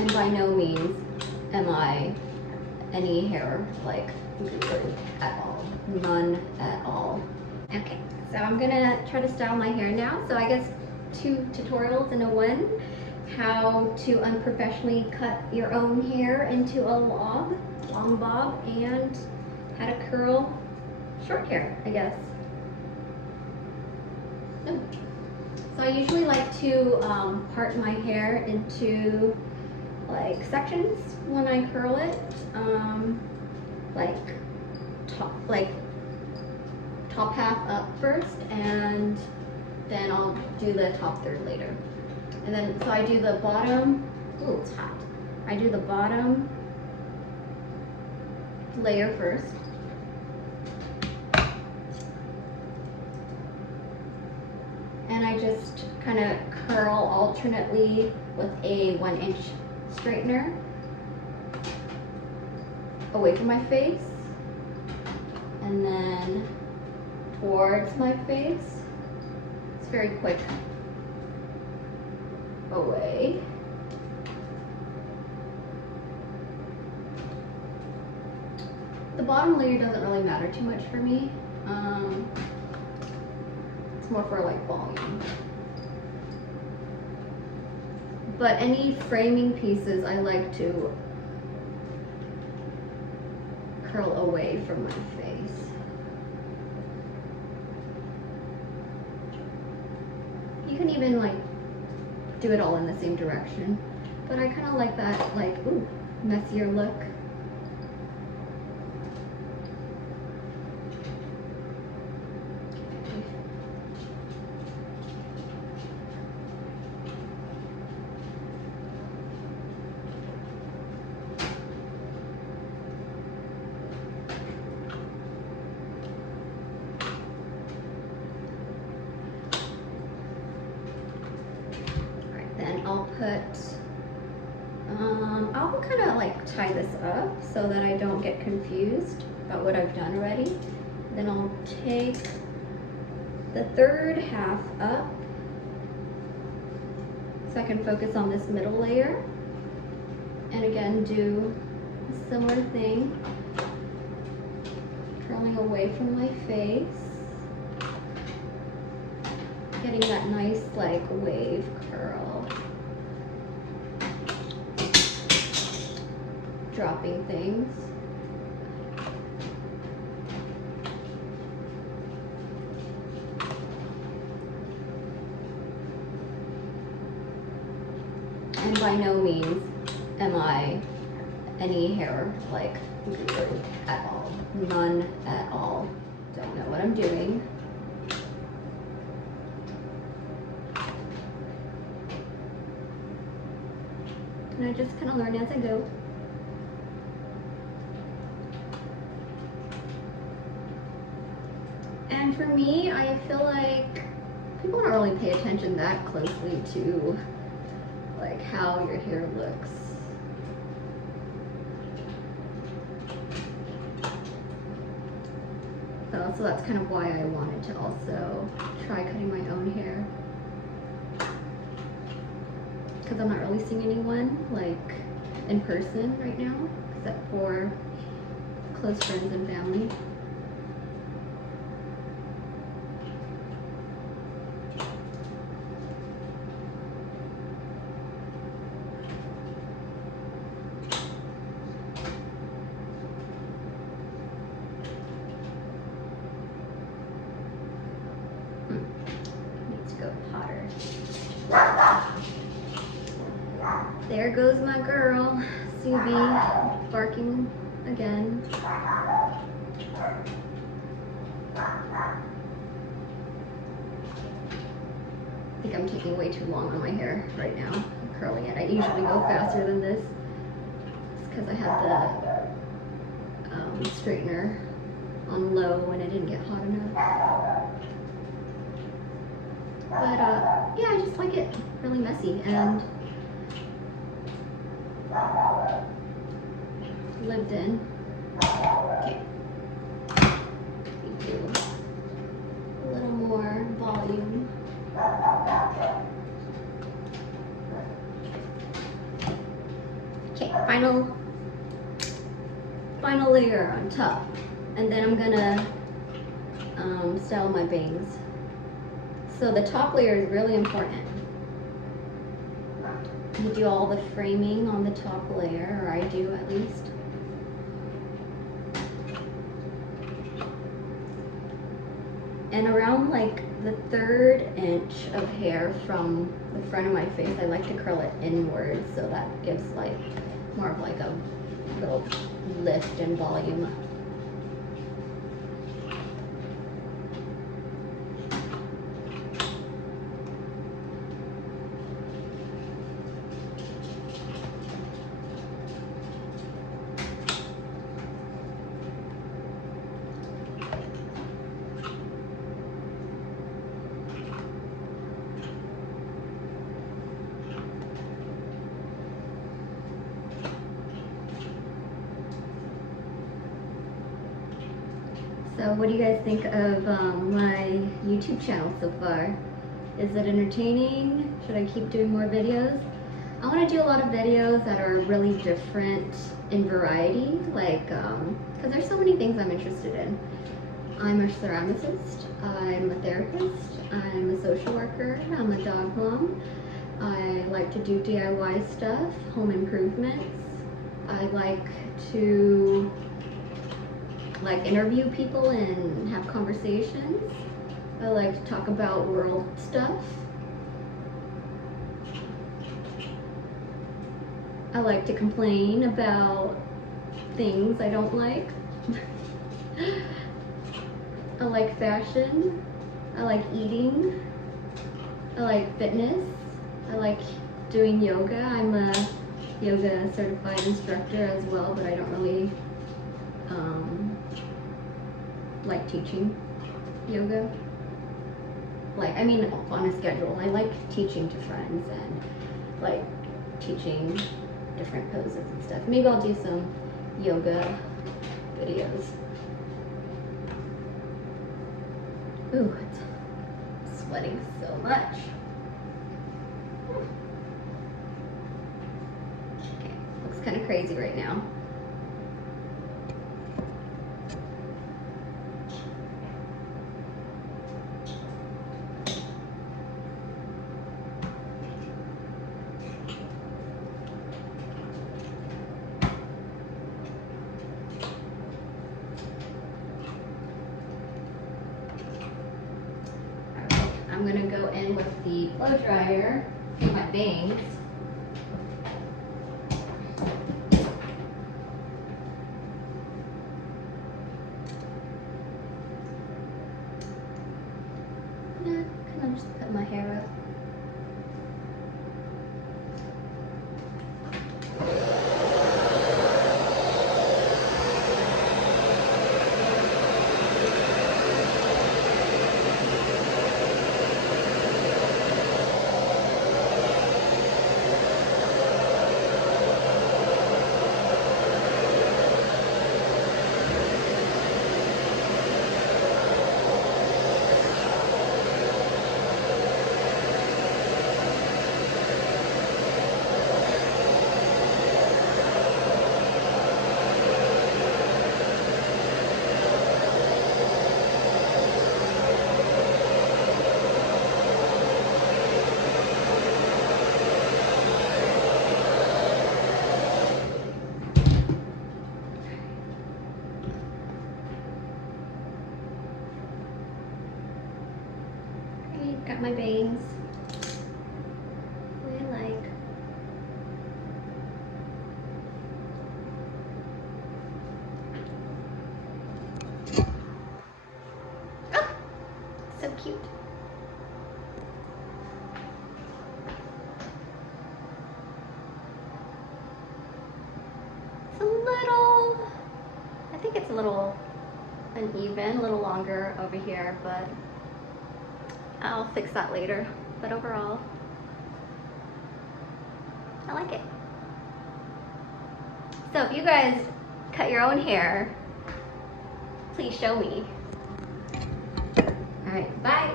And by no means am I any hair like guru at all. None at all. Okay, so I'm gonna try to style my hair now. So I guess 2 tutorials in a one. How to unprofessionally cut your own hair into a long bob, and how to curl short hair, I guess. So I usually like to part my hair into like sections when I curl it, like top half up first, and then I'll do the top third later. And then, so I do the bottom, ooh, it's hot. I do the bottom layer first. And I just kind of curl alternately with a 1-inch straightener away from my face, and then towards my face. It's very quick. Away. The bottom layer doesn't really matter too much for me. It's more for like volume. But any framing pieces I like to curl away from my face. You can even like do it all in the same direction, but I kind of like that like, ooh, messier look. I'll kind of like tie this up so that I don't get confused about what I've done already. Then I'll take the third half up so I can focus on this middle layer. And again, do a similar thing, curling away from my face, getting that nice like wave curl. Dropping things. And by no means am I any hair like guru at all. None at all. Don't know what I'm doing. And I just kind of learn as I go. And for me, I feel like people don't really pay attention that closely to like how your hair looks. So that's kind of why I wanted to also try cutting my own hair. Because I'm not really seeing anyone like in person right now, except for close friends and family. Needs to go hotter. There goes my girl, Subi, barking again. I think I'm taking way too long on my hair right now. I'm curling it. I usually go faster than this. It's because I had the straightener on low when it didn't get hot enough. But yeah, I just like it really messy and lived in. Okay. Do a little more volume. Okay, final layer on top. And then I'm gonna style my bangs. So the top layer is really important. You do all the framing on the top layer, or I do at least. And around like the 3rd inch of hair from the front of my face, I like to curl it inward, so that gives like more of like a little lift and volume. So what do you guys think of my YouTube channel so far? Is it entertaining? Should I keep doing more videos? I want to do a lot of videos that are really different in variety, like, because there's so many things I'm interested in. I'm a ceramicist, I'm a therapist, I'm a social worker, I'm a dog mom. I like to do DIY stuff, home improvements. I like to interview people and have conversations. I like to talk about world stuff. I like to complain about things I don't like. I like fashion. I like eating. I like fitness. I like doing yoga. I'm a yoga certified instructor as well, but I don't really like teaching yoga. Like, I mean, on a schedule. I like teaching to friends and like teaching different poses and stuff. Maybe I'll do some yoga videos. Ooh, it's sweating so much. Okay, looks kind of crazy right now. I'm gonna go in with the blow dryer for my bangs. Yeah, kind of just put my hair up. Got my bangs. What do you like? Oh, so cute. It's a little, I think it's a little uneven, a little longer over here, but I'll fix that later. But overall, I like it. So if you guys cut your own hair, please show me. All right, bye.